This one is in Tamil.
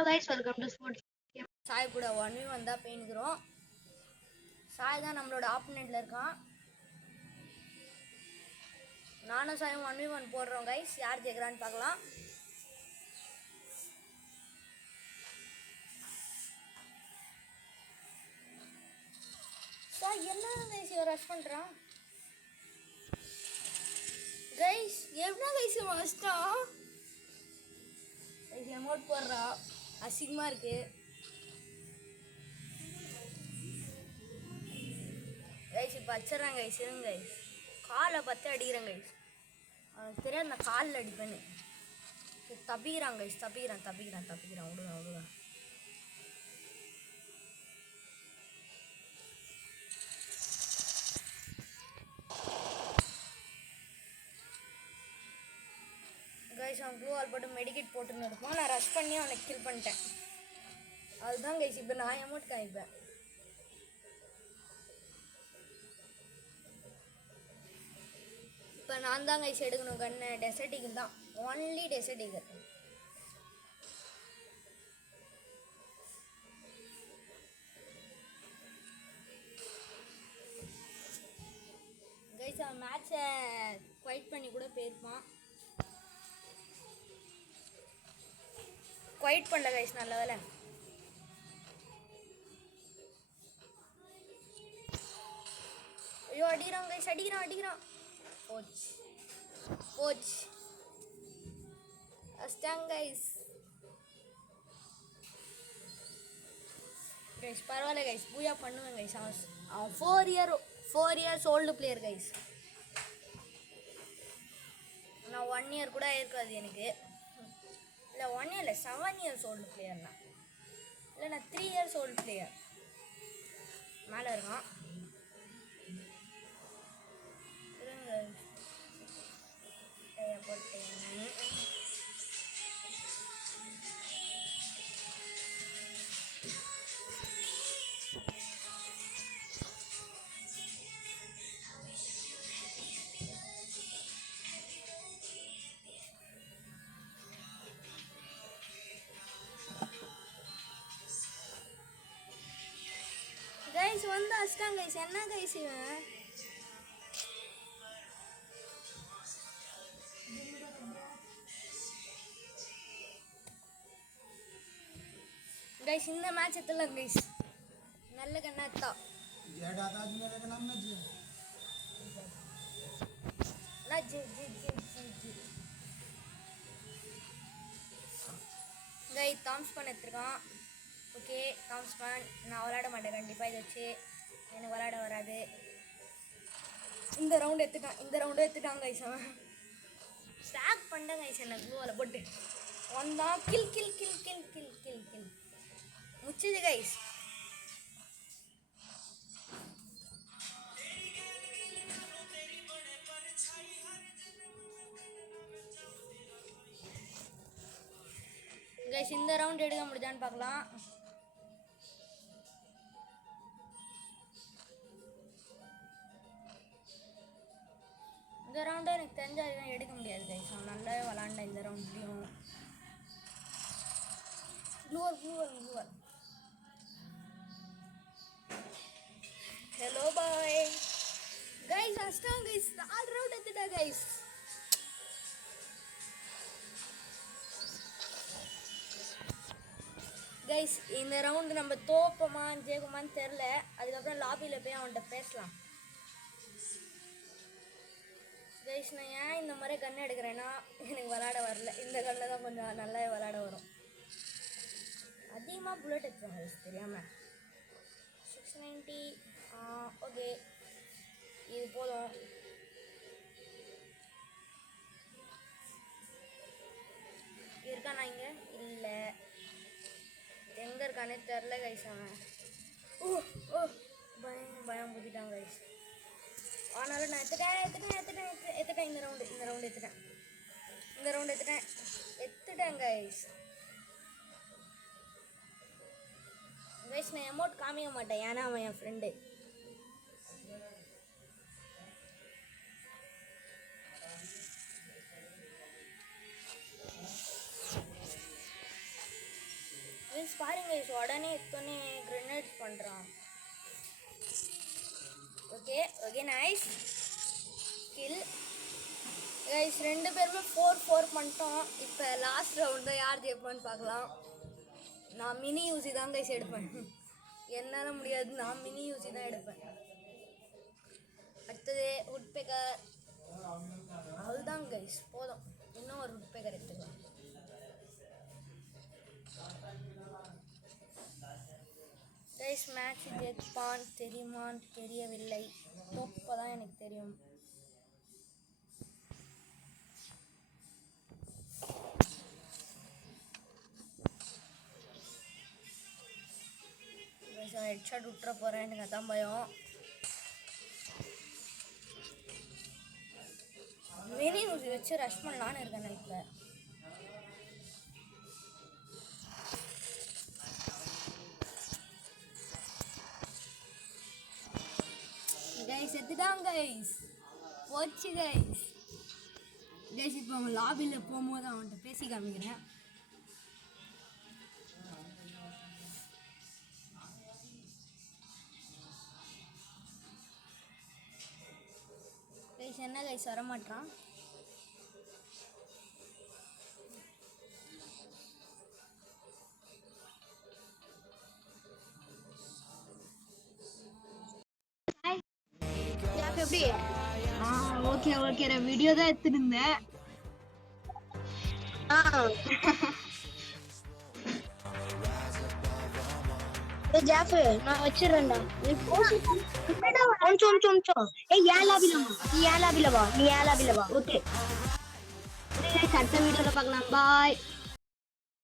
Hello guys, welcome to Sports. Sai கூட 1v1 தான் பேணிக்கிறோம். சாய் தான் நம்மளோட ஆப்போனெண்ட்ல இருக்கான். நானும் சாயும் 1v1 போடுறோம் கைஸ். யார் ஜெயிக்கிறான்னு பார்க்கலாம். சாய் என்ன கைஸ் இவன் ரஷ் பண்றான்? கைஸ் எவ்வளோ கைஸ் இவன் வச்சிட்டான்? கைஸ் எமோட் போடுறா, அசிங்கமா இருக்கு. கைஸ் இப்போ அடிச்சிடறாங்க கைஸ். இருங்க கைஸ், காலை பற்றி அடிக்கிறேன் கைஸ். அவனுக்கு தெரியாது நான் காலில் அடிப்பேன்னு. தப்பிக்கிறான் கைஸ், தப்பிக்கிறான். விடுங்க. கைஸ் அவன் ப்ளூ வால் போட்டு மெடிக்கெட் போட்டுன்னு இருப்பான். நான் ரஷ் பண்ணி அவனை கில் பண்ணிட்டேன். அதுதான் கைஸ் இப்போ நான் எமோட் காமிப்பேன். இப்போ நான் தான் கைஸ் எடுக்கணும் கண்ணு. டெசர்ட் ஈகிள் தான், ஒன்லி டெசர்ட் ஈகிள். கைஸ் அவன் மேட்சை குவைட் பண்ணி கூட போயிருப்பான். குவைட் பண்ணல கைஸ், நல்ல வேலை. ஐயோ அடிக்கிறான் கைஸ், அடிக்கிறான். போச்சு அஸ்டாங் கைஸ். பரவாயில்ல கைஸ், பூயா பண்ணுவேன் கைஸ். அவன் 4 இயர்ஸ் ஓல்டு பிளேயர் கைஸ். நான் 1 இயர் கூட இருக்காது எனக்கு. இல்லை 1 இயர் இல்லை, 7 இயர்ஸ் ஓல்டு பிளேயர்னா. இல்லை நான் 3 இயர்ஸ் ஓல்டு பிளேயர். மேலே இருக்கான். கைஸ் வந்து அஸ்டாங் கைஸ். என்ன கைஸ் இவன்? கைஸ் இந்த மேட்ச் எத்தலாம் கைஸ். நல்ல கண்ணாத்தா கை தாம்ஸ் பண்ண எடுத்துருக்கான். ஓகே தாம்ஸ் பண்ண நான் விளையாட மாட்டேன் கண்டிப்பாக. இதை வச்சு எனக்கு விளையாட வராது. இந்த ரவுண்டு எடுத்துட்டான் கைஸ். அவன் ஸ்டாக் பண்ணிட்டேன் கைஸ். என்ன க்ளூவில் போட்டு வந்தான். கில் முச்சுது கைஸ். கைஸ் இந்த ரவுண்ட் எடுக்க முடியுதான்னு பார்க்கலாம். இந்த ரவுண்டை எனக்கு தெரிஞ்ச வரைக்கும் எடுக்க முடியாது கைஸ். அவன் நல்லாவே விளாண்டேன் இந்த ரவுண்ட்லேயும். ப்ளூவர் ஹலோ பாய் கைஸ். அஸ்டாங் கைஸ் 4 ரவுண்ட் எடுத்துட்டா கைஸ். கைஸ் இந்த ரவுண்டு நம்ம தோப்போமான்னு ஜெயிக்குமான்னு தெரில. அதுக்கப்புறம் லாபியில் போய் அவன்கிட்ட பேசலாம். கைஸ் நான் ஏன் இந்த மாதிரி கன்று எடுக்கிறேன்னா எனக்கு விளாட வரல. இந்த கண்ணில் தான் கொஞ்சம் நல்லாவே விளாட வரும். அதிகமாக புல்லட் எடுத்துருவாங்க கைஸ் தெரியாமல். 690 ஓகே இது போதும். இருக்கானா இங்கே? இல்லை, எங்கே இருக்கானே தெரில கைஸ். அவன் பயம் புத்திட்டான் கைஸ். ஆனாலும் நான் எடுத்துட்டேன். இந்த ரவுண்டு எடுத்துட்டேன் கைஸ். நான் அமௌண்ட் காமிக்க மாட்டேன், ஏன்னா அவன் என் ஃப்ரெண்டு. கைஸ் பாருங்க கைஸ், உடனே எத்தனை கிரெனேட் பண்ணுறான். Okay okay nice kill guys. 2 பேருமே 4-4 பண்ணிட்டோம். இப்போ லாஸ்ட் ரவுண்டு யார் ஜெயிப்பான்னு பார்க்கலாம். நான் மினி யூசி தான் கைஸ் எடுப்பேன். என்னால் முடியாது, நான் மினி யூசி தான் எடுப்பேன். அடுத்தது உட்பேக்கர். அவ்வளோதான் கைஸ், போதும். இன்னும் ஒரு உட்பேக்கர் எடுத்துக்கலாம். கைஸ் மேட்ச் ஜெயிப்பான் தெரியுமான்னு தெரியவில்லை, இப்போ தான் எனக்கு தெரியும். ஹெட்ஷாட் விட்டுற போகிறேன், எனக்கு அதான் பயம். மினி யூசி வச்சு ரஷ் பண்ணலான்னு இருக்கேன் இப்போ. கைஸ் எடுத்துட்டாங்க கைஸ், போச்சு கைஸ். கைஸ் இப்போ அவங்க லாபியில் போகும்போது அவன்கிட்ட பேசி காமிக்கிறேன். கைஸ் என்ன கைஸ் வரமாட்டான். எப்படி? ஓகே ஓகே, நான் வீடியோ தான் எடுத்துருந்தேன். ஜாஃப் நான் வச்சிரேன்டா. நீ கொஞ்சம் ஏய் ஏன் லாபில வா. நீ ஏன் லாபில வா. ஓகே அடுத்த வீடியோல பார்க்கலாம். பாய்.